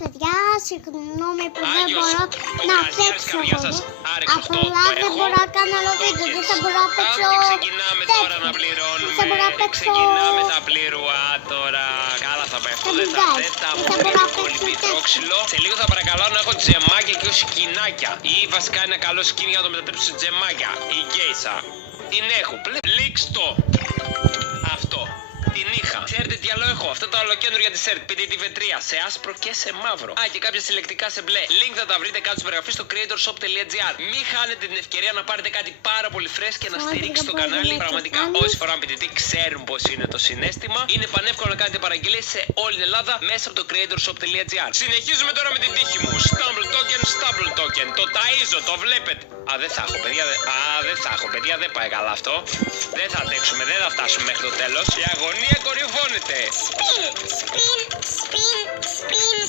παιδιά, συγγνώμη που δεν μπορώ να παίξω. Απλά δεν μπορώ να κάνω άλλο βίντεο. Δεν θα μπορώ να παίξω. Ξεκινάμε τώρα να πληρώνουμε. Δεν μπορώ να παίξω. Ξεκινάμε τα πληρουά τώρα. Καλά θα πέφτω. Δεν θα μπορώ να πολύ παίξω. πιτρόξυλο. Σε λίγο θα παρακαλώ να έχω τζεμάκια και όχι σκινάκια. Ή βασικά ένα καλό σκιν για να το μετατρέψω σε τζεμάκια. Η γκέισα. Την έχω. Λίξτο. Αυτό. Την είχα. Ξέρετε τι άλλο έχω? Αυτά τα ολοκέντρια τη ΣΕΡΤ 5TV3 σε άσπρο και σε μαύρο. Α, και κάποια συλλεκτικά σε μπλε. Link θα τα βρείτε κάτω στην περιγραφή στο creatorshop.gr. Μην χάνετε την ευκαιρία να πάρετε κάτι πάρα πολύ φρέσκ και να στηρίξετε το κανάλι. Πραγματικά, όσοι φοράνε PDT ξέρουν πώ είναι το συναίσθημα. Είναι πανεύκολο να κάνετε παραγγελίες σε όλη την Ελλάδα μέσα από το creatorshop.gr. Συνεχίζουμε τώρα με την τύχη μου. Stumble token. Το ταΐζω, το βλέπετε. Α, δεν θα έχω, παιδιά. Δεν θα έχω, παιδιά. Δεν πάει καλά αυτό. Δεν θα αντέξουμε, δεν θα φτάσουμε μέχρι το τέλος. Η αγωνία κορυφώνεται. Spin.